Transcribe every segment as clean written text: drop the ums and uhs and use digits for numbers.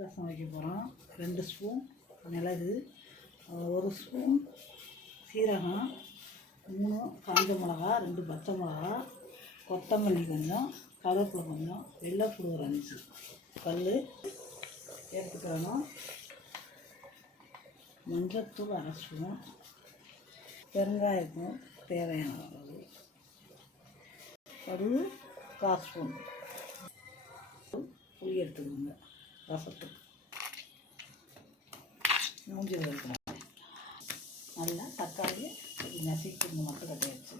ரசம் வைக்க போகிறோம். 2 ஸ்பூன் மிளகு, 1 ஸ்பூன் சீரகம், 3 காஞ்ச மிளகா, 2 பச்சை மிளகா, கொத்தமல்லி கொஞ்சம், கருவேப்பிலை கொஞ்சம், வெள்ளைப்பூடு ஒரு 5 கல் எடுத்துக்கிறணும். மஞ்சத்தூள் 1/2 ஸ்பூன், பெருங்காயத்தூள் தேவையான அளவு, கடுகு 1/4 ஸ்பூன், புளி எடுத்துக்கோங்க ரசத்துக்கு. மூஞ்சி வைக்கணும். நல்லா தக்காளி நசுக்கி மட்டும் கட்டியாச்சு.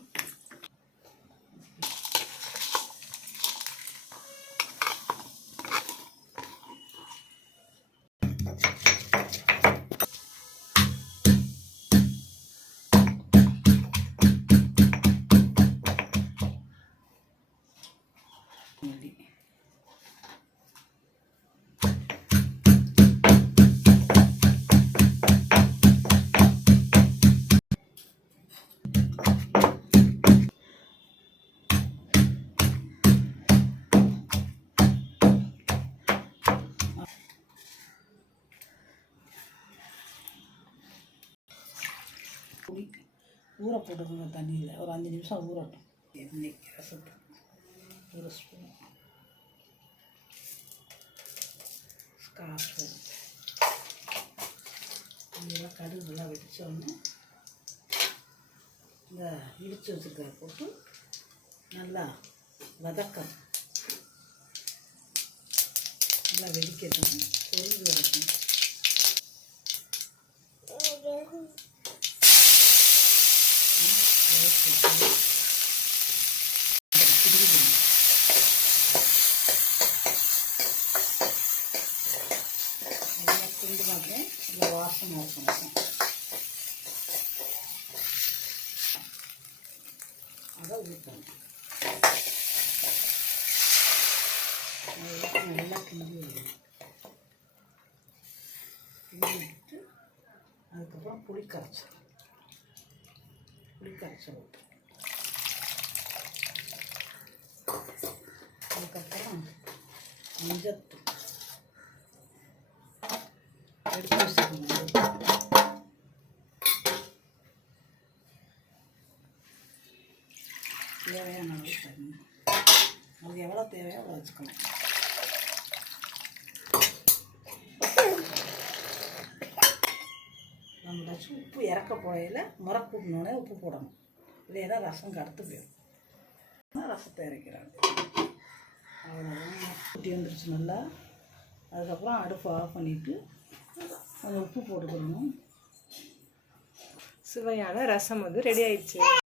புளி ஊற போட்டுக்கோங்க தண்ணியில், ஒரு 5 நிமிஷம் ஊறட்டும். எண்ணெய் ரசத்துக்கு 1 ஸ்பூன், 1/4 ஸ்பூன். இதெல்லாம் கடுகு நல்லா வெடித்தோடனே இந்த இடித்து வச்சுருக்க போட்டு நல்லா வதக்கணும். நல்லா வெடிக்கட்டும், பொரிஞ்சு வரட்டும். நல்லா கிண்டு மாட்டேன், நல்லா வாசமாக இருக்கணும். அதை ஊற்றணும். நல்லா கிண்டி விட்டு அதுக்கப்புறம் புளி கரைச்சல் ஊற்றணும். அதுக்கப்புறம் மஞ்சத்தூள் எடுத்து வச்சுக்கணும். தேவையான அளவு தண்ணி, நமக்கு எவ்வளோ தேவையோ அவ்வளோ வச்சுக்கணும். நம்ம உப்பு இறக்க போடையில் முறக்கூட்டினோடனே உப்பு போடணும். இல்லையா ரசம் கடுத்து போயிடும். ரசத்தை இறக்கிறாங்க. அவ்வளோதான். ஊட்டி வந்துருச்சு நல்லா. அதுக்கப்புறம் அடுப்பு ஆஃப் பண்ணிவிட்டு அந்த உப்பு போட்டுக்கணும். சுவையான ரசம் வந்து ரெடி ஆயிடுச்சு.